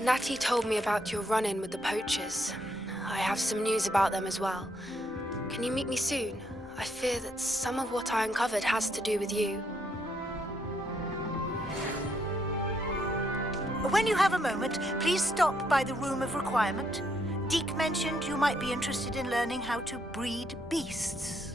Natty told me about your run-in with the poachers. I have some news about them as well. Can you meet me soon? I fear that some of what I uncovered has to do with you. When you have a moment, please stop by the Room of Requirement. Deke mentioned you might be interested in learning how to breed beasts.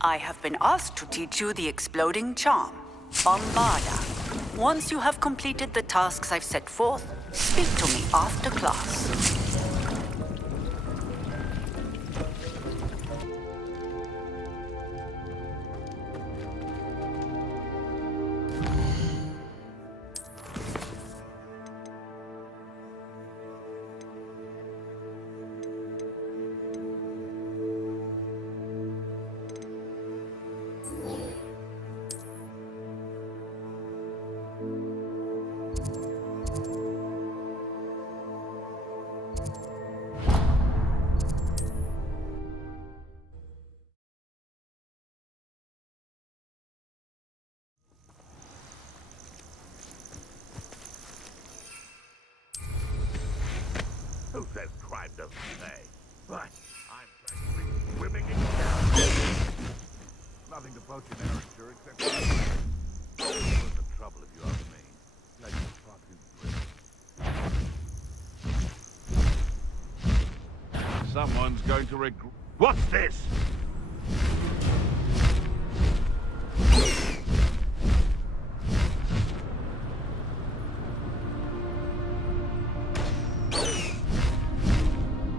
I have been asked to teach you the exploding charm, Bombarda. Once you have completed the tasks I've set forth, speak to me after class. Who says crime doesn't pay? But I'm practically swimming in cash. Nothing to poach in Ericsson except what's the trouble if you ask me? Let your fucking drill. Someone's going to regret. What's this?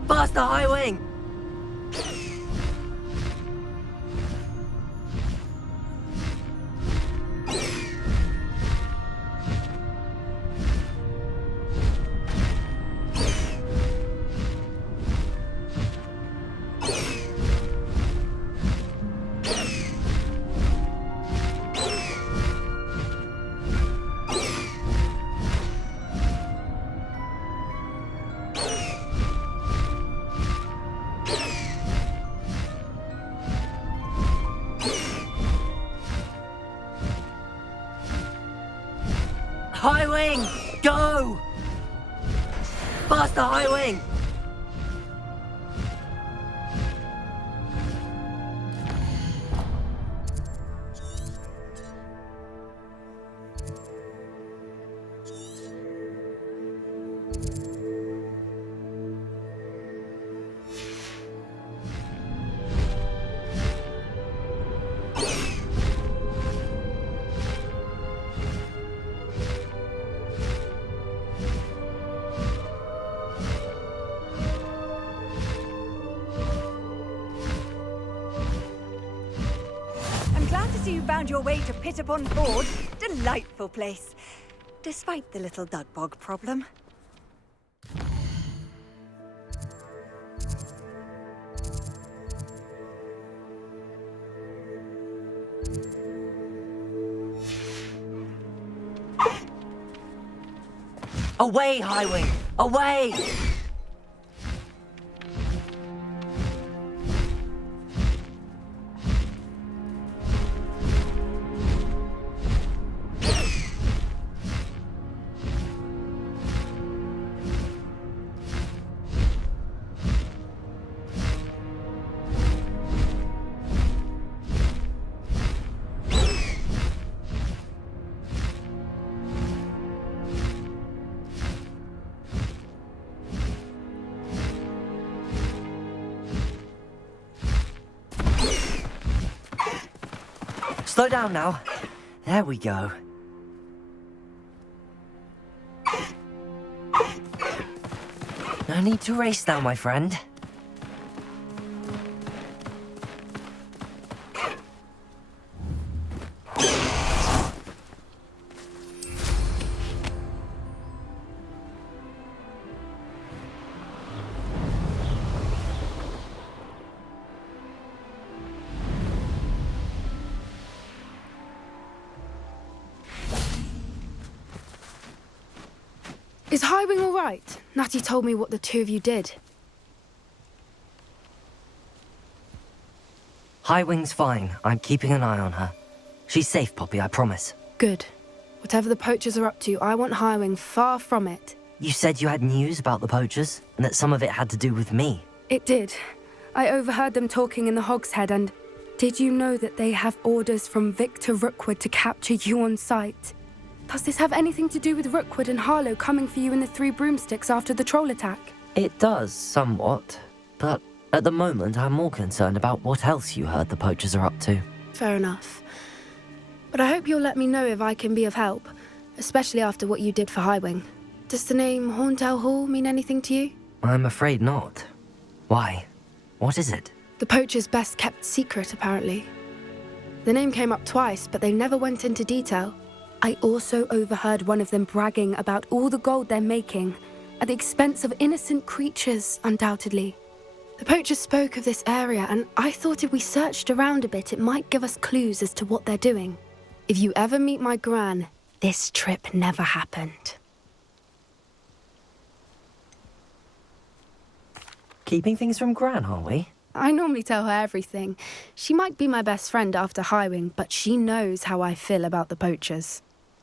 Past the high wing! High wing! Go! Past the high wing! You found your way to Pitt-upon Ford. Delightful place, despite the little dug bog problem. Away, high wing! Away! Slow down now. There we go. No need to race now, my friend. Is Highwing all right? Natty told me what the two of you did. Highwing's fine. I'm keeping an eye on her. She's safe, Poppy, I promise. Good. Whatever the poachers are up to, I want Highwing far from it. You said you had news about the poachers, and that some of it had to do with me. It did. I overheard them talking in the Hogshead, and did you know that they have orders from Victor Rookwood to capture you on sight? Does this have anything to do with Rookwood and Harlow coming for you in the Three Broomsticks after the troll attack? It does, somewhat. But at the moment, I'm more concerned about what else you heard the poachers are up to. Fair enough. But I hope you'll let me know if I can be of help, especially after what you did for Highwing. Does the name Horndale Hall mean anything to you? I'm afraid not. Why? What is it? The poacher's best kept secret, apparently. The name came up twice, but they never went into detail. I also overheard one of them bragging about all the gold they're making, at the expense of innocent creatures, undoubtedly. The poachers spoke of this area, and I thought if we searched around a bit, it might give us clues as to what they're doing. If you ever meet my gran, this trip never happened. Keeping things from Gran, are we? I normally tell her everything. She might be my best friend after Highwing, but she knows how I feel about the poachers.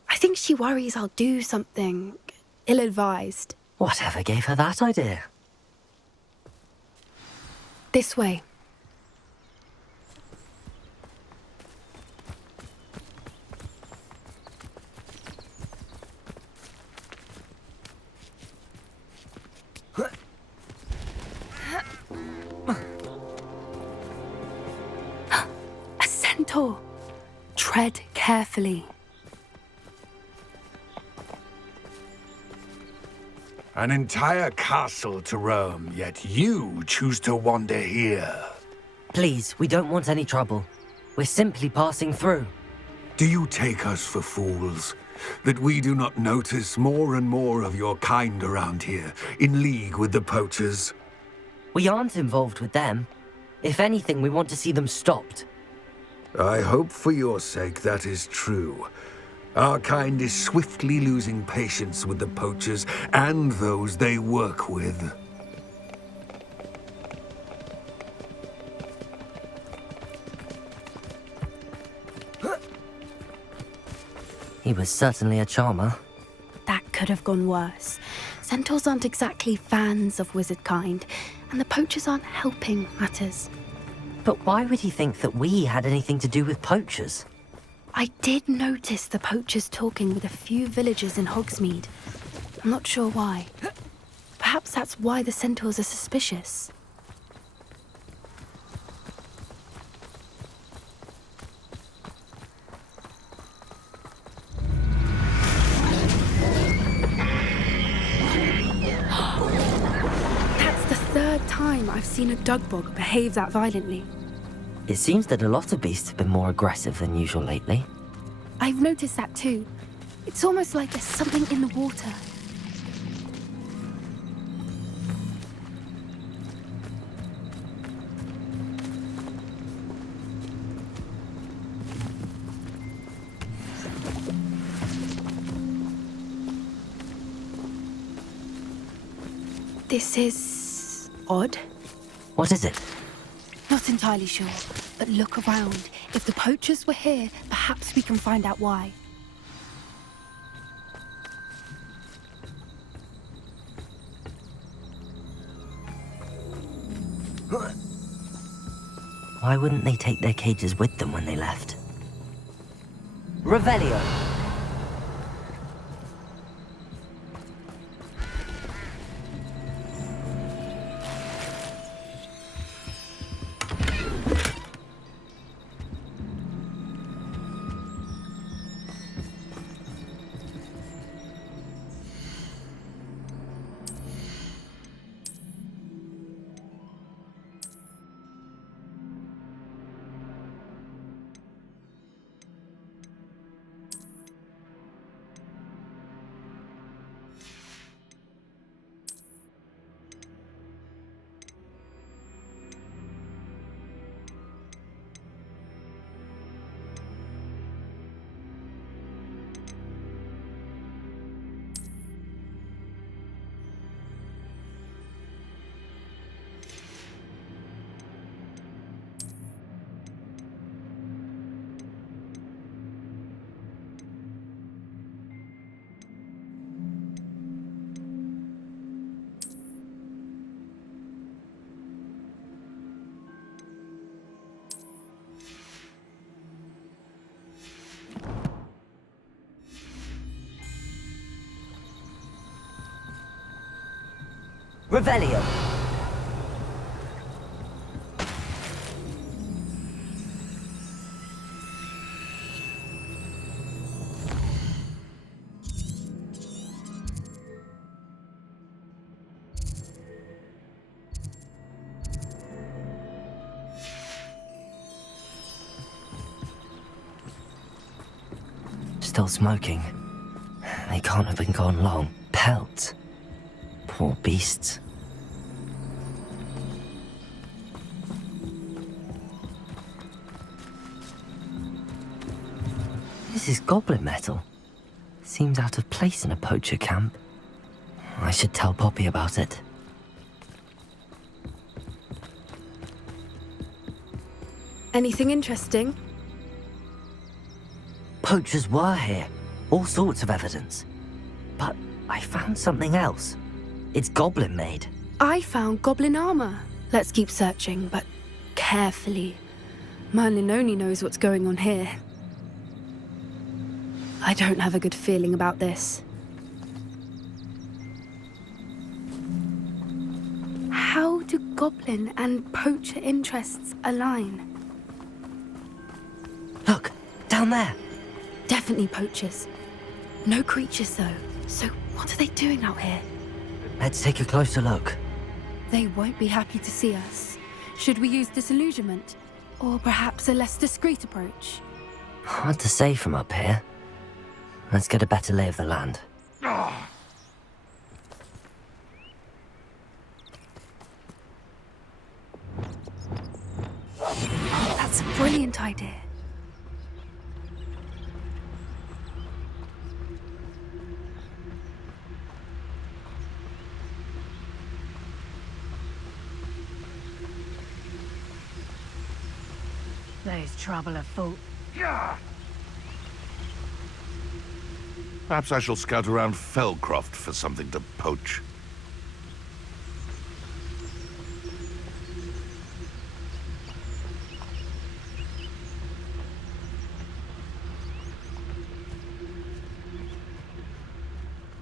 I think she worries I'll do something ill-advised. Whatever gave her that idea? This way. A centaur. Tread carefully. An entire castle to roam, yet you choose to wander here. Please, we don't want any trouble. We're simply passing through. Do you take us for fools? That we do not notice more and more of your kind around here, in league with the poachers? We aren't involved with them. If anything, we want to see them stopped. I hope for your sake that is true. Our kind is swiftly losing patience with the poachers and those they work with. He was certainly a charmer. That could have gone worse. Centaurs aren't exactly fans of wizard kind, and the poachers aren't helping matters. But why would he think that we had anything to do with poachers? I did notice the poachers talking with a few villagers in Hogsmeade. I'm not sure why. Perhaps that's why the centaurs are suspicious. That's the third time I've seen a dugbog behave that violently. It seems that a lot of beasts have been more aggressive than usual lately. I've noticed that too. It's almost like there's something in the water. This is odd. What is it? Not entirely sure, but look around. If the poachers were here, perhaps we can find out why. Why wouldn't they take their cages with them when they left? Revelio! Revelio. Still smoking. They can't have been gone long. Pelts. Poor beasts. This is goblin metal. Seems out of place in a poacher camp. I should tell Poppy about it. Anything interesting? Poachers were here. All sorts of evidence. But I found something else. It's goblin made. I found goblin armor. Let's keep searching, but carefully. Merlin only knows what's going on here. I don't have a good feeling about this. How do goblin and poacher interests align? Look, down there. Definitely poachers. No creatures, though. So what are they doing out here? Let's take a closer look. They won't be happy to see us. Should we use disillusionment? Or perhaps a less discreet approach? Hard to say from up here. Let's get a better lay of the land. That's a brilliant idea. There's trouble afoot. Perhaps I shall scout around Felcroft for something to poach.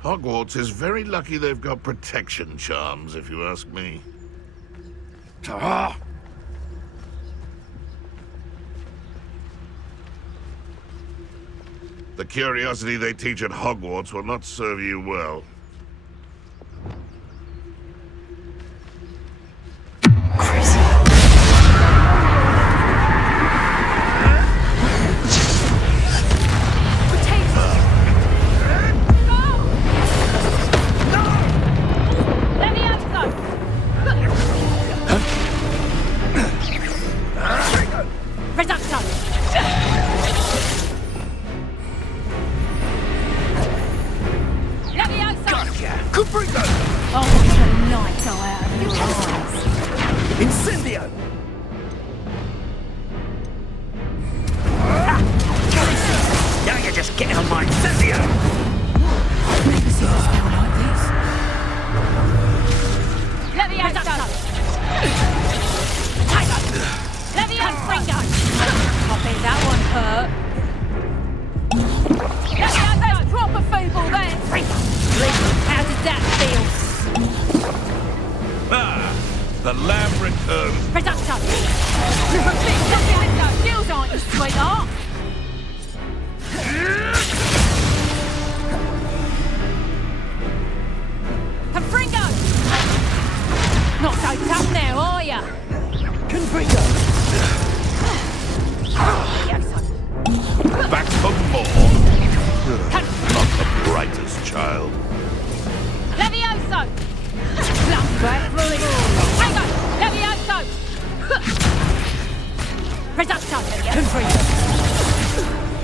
Hogwarts is very lucky they've got protection charms, if you ask me. Ta! The curiosity they teach at Hogwarts will not serve you well.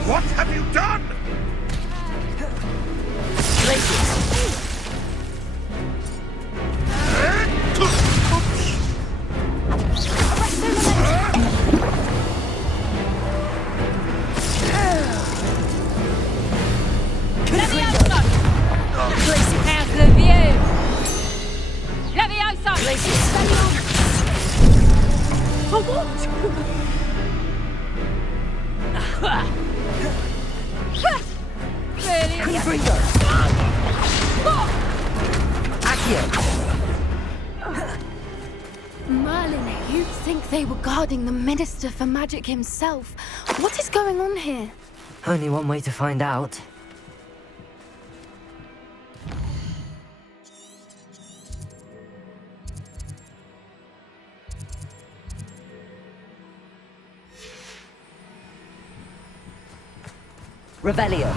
What have you done? How's the view? Levioso! For what? Really? guarding the Minister for Magic himself. What is going on here? Only one way to find out. Revelio.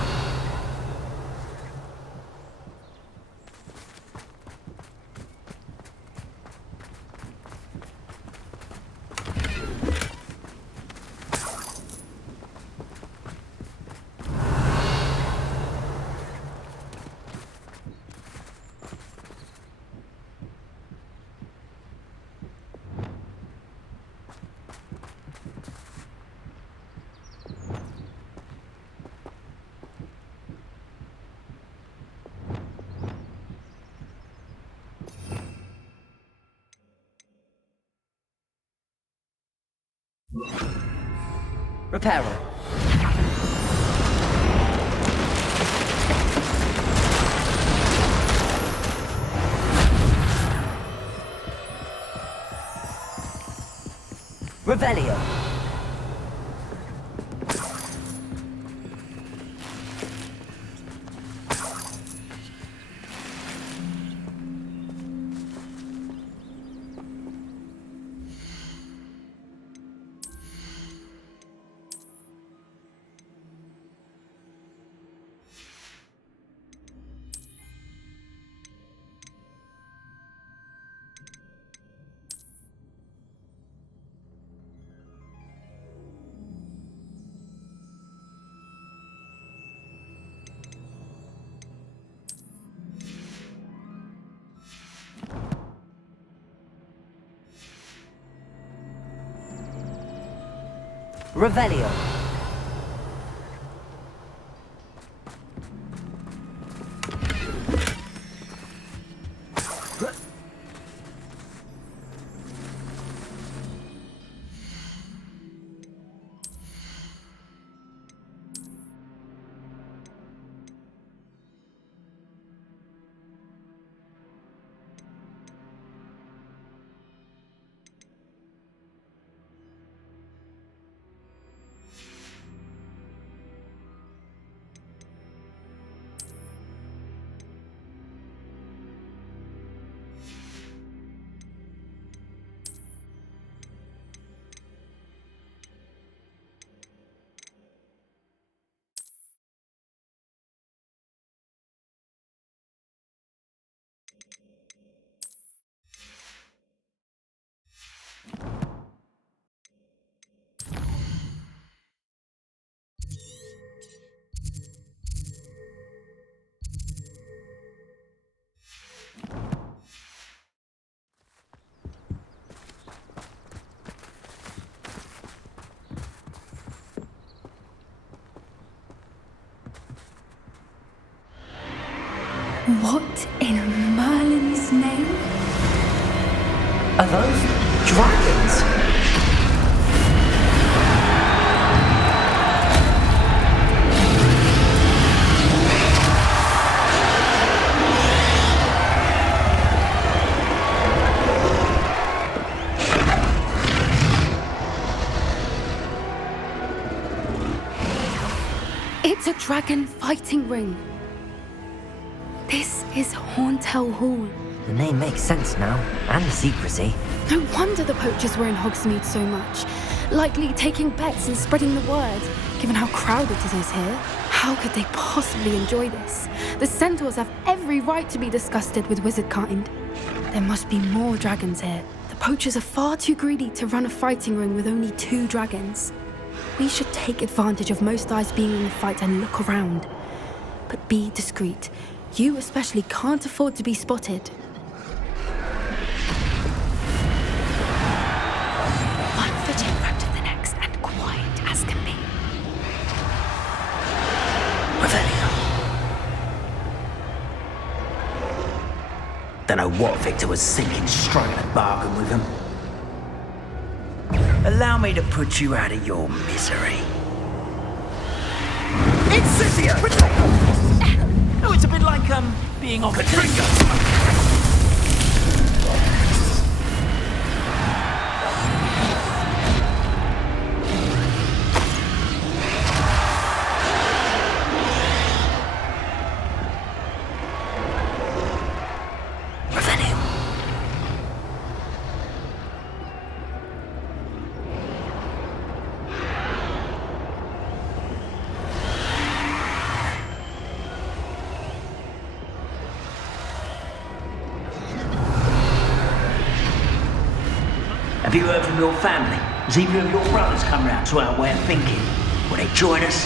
Reparo. Revelio. Revelio. What in Merlin's name? Are those dragons? It's a dragon fighting ring. This is Hauntel Hall. The name makes sense now, and the secrecy. No wonder the poachers were in Hogsmeade so much. Likely taking bets and spreading the word, given how crowded it is here. How could they possibly enjoy this? The centaurs have every right to be disgusted with wizardkind. There must be more dragons here. The poachers are far too greedy to run a fighting ring with only 2 dragons. We should take advantage of most eyes being in the fight and look around. But be discreet. You especially can't afford to be spotted. One foot in front of the next and quiet as can be. Revelio. Don't know what Victor was thinking striking a bargain with him. Allow me to put you out of your misery. Incendio! Oh, it's a bit like, being on the trigger. Have you heard from your family? Has either of your brothers come round to our way of thinking? Will they join us?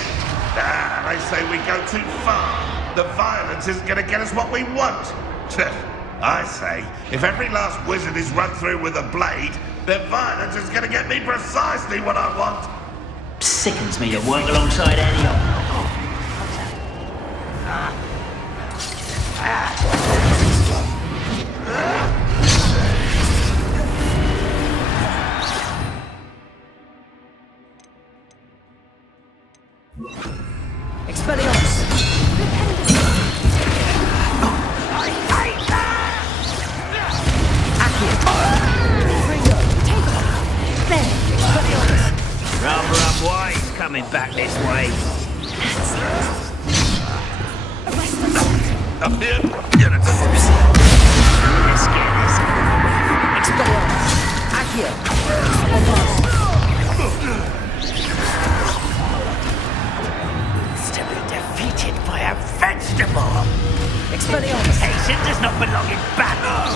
They say we go too far. The violence isn't going to get us what we want. I say, if every last wizard is run through with a blade, then violence is going to get me precisely what I want. Sickens me to work alongside any of them. Expelliarmus! Rather unwise coming back this way. Up here, get it. Let's get this. Expelliarmus! Accio! To be defeated by a vegetable. Expelliarmus! Patient does not belong in battle.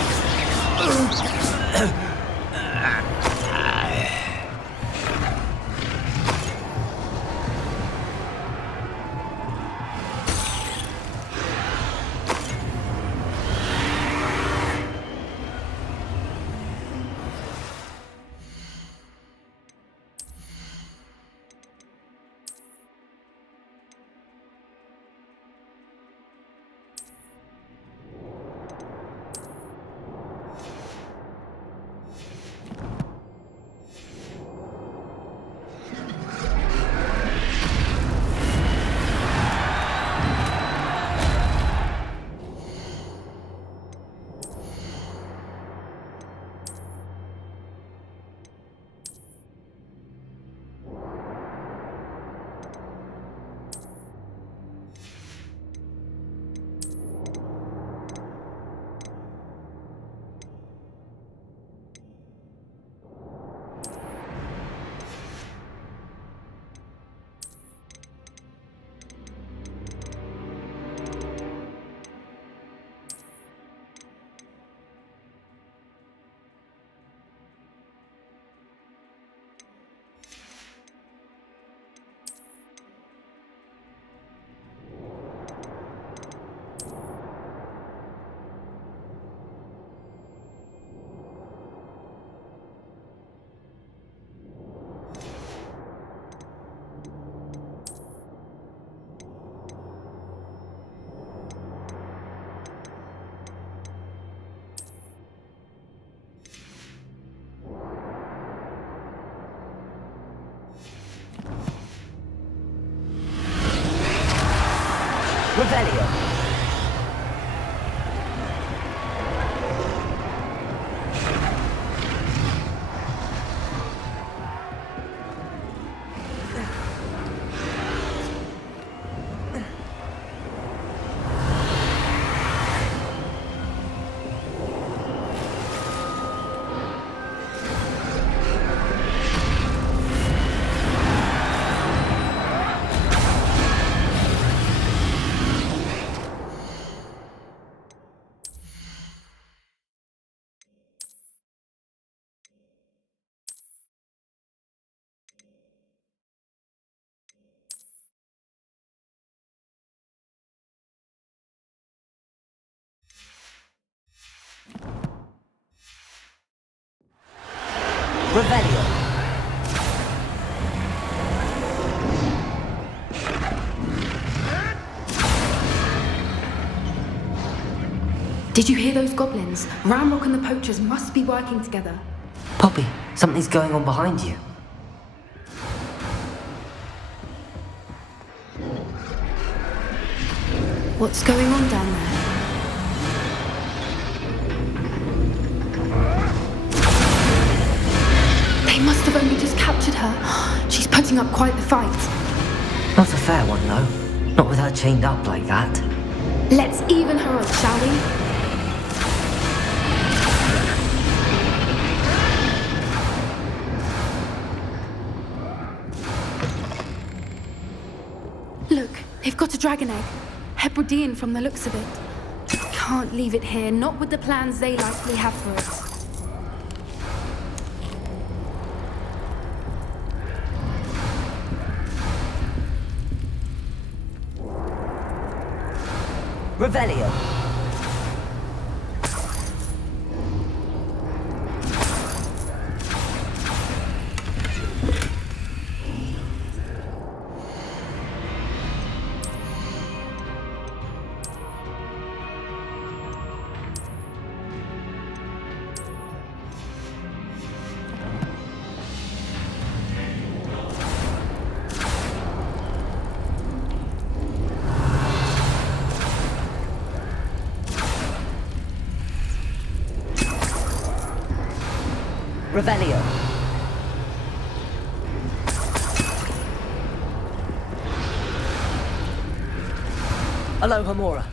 Revelio! Revelio! Did you hear those goblins? Ramrock and the poachers must be working together. Poppy, something's going on behind you. What's going on down there? They must have only just captured her. She's putting up quite the fight. Not a fair one, though. Not with her chained up like that. Let's even her up, shall we? Look, they've got a dragon egg. Hebridean from the looks of it. Can't leave it here, not with the plans they likely have for it. Revelio. Revelio. Alohomora.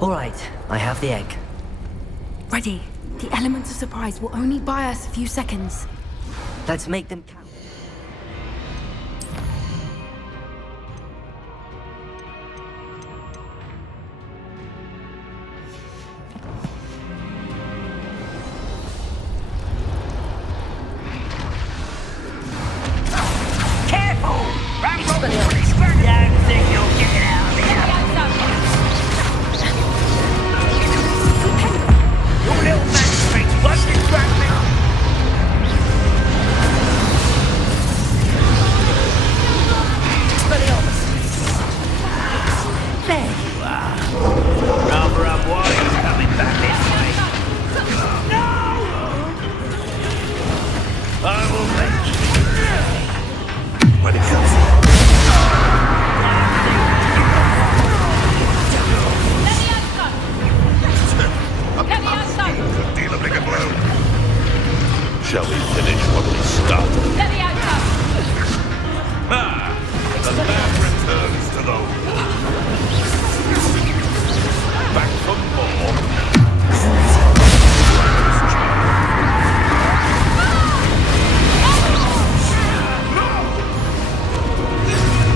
All right, I have the egg. Ready. The element of surprise will only buy us a few seconds. Let's make them count. Shall we finish what we started? Let me out, The lab returns to the back for more.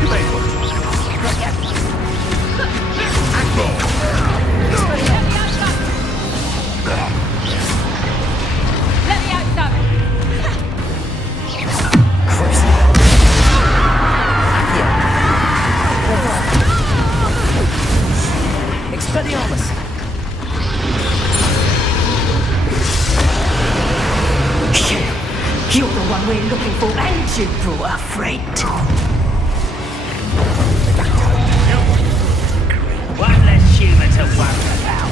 You may want to. Let me out, son. Expelliarmus! You're the one we're looking for, and you brought a friend. One less human to worry about.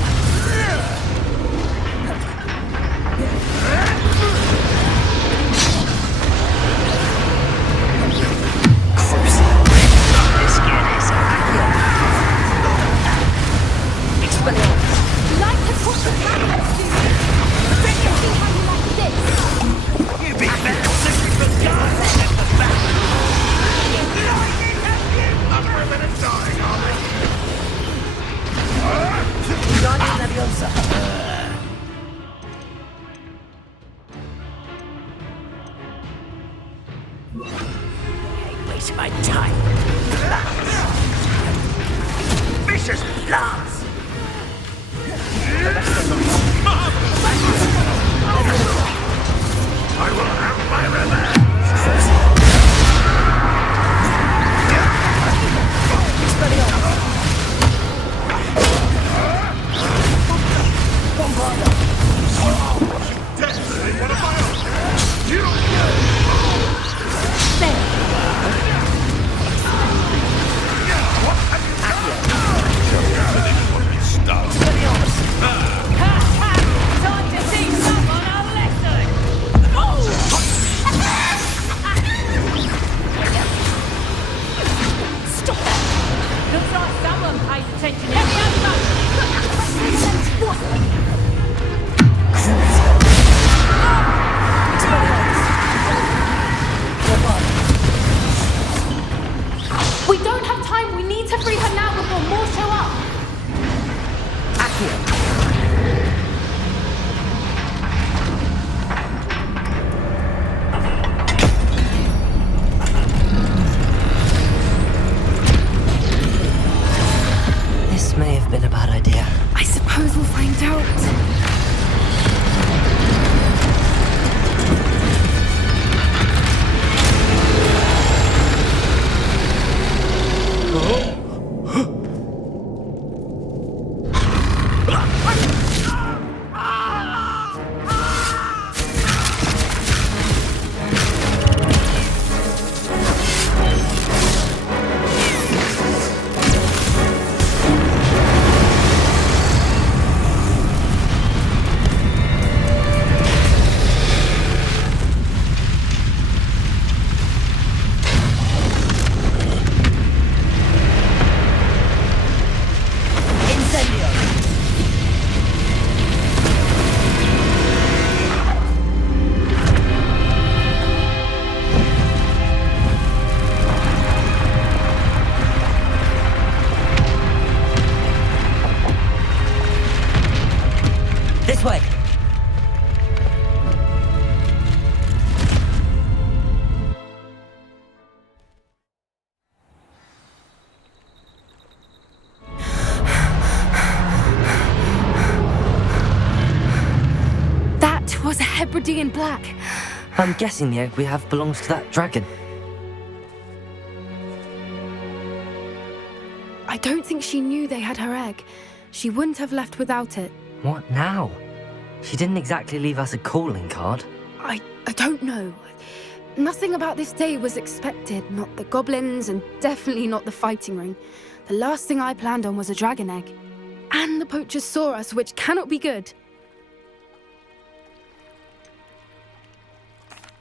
Like to put the camera to you. Let's see how you like this. You big man, listen for God at the back. Unlimited dying, are Guardian Leviosa. Waste my time. Vicious blast! I will have my revenge! Destiny, what am I on? You! Time to teach someone a lesson. Stop that. Looks like someone pays attention. Let me out, son. to free her now before more show up! Accio! This may have been a bad idea. I suppose we'll find out. This way! That was a Hebridean black. I'm guessing the egg we have belongs to that dragon. I don't think she knew they had her egg. She wouldn't have left without it. What now? She didn't exactly leave us a calling card. I don't know. Nothing about this day was expected. Not the goblins, and definitely not the fighting ring. The last thing I planned on was a dragon egg. And the poachers saw us, which cannot be good.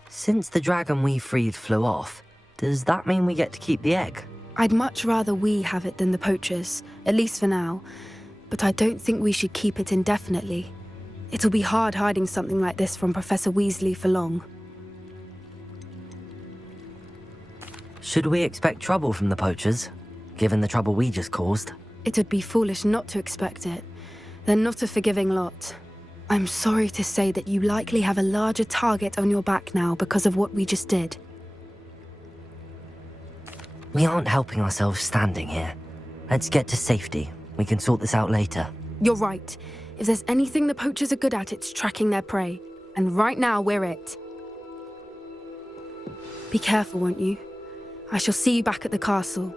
Since the dragon we freed flew off, does that mean we get to keep the egg? I'd much rather we have it than the poachers, at least for now. But I don't think we should keep it indefinitely. It'll be hard hiding something like this from Professor Weasley for long. Should we expect trouble from the poachers, given the trouble we just caused? It would be foolish not to expect it. They're not a forgiving lot. I'm sorry to say that you likely have a larger target on your back now because of what we just did. We aren't helping ourselves standing here. Let's get to safety. We can sort this out later. You're right. If there's anything the poachers are good at, it's tracking their prey. And right now, we're it. Be careful, won't you? I shall see you back at the castle.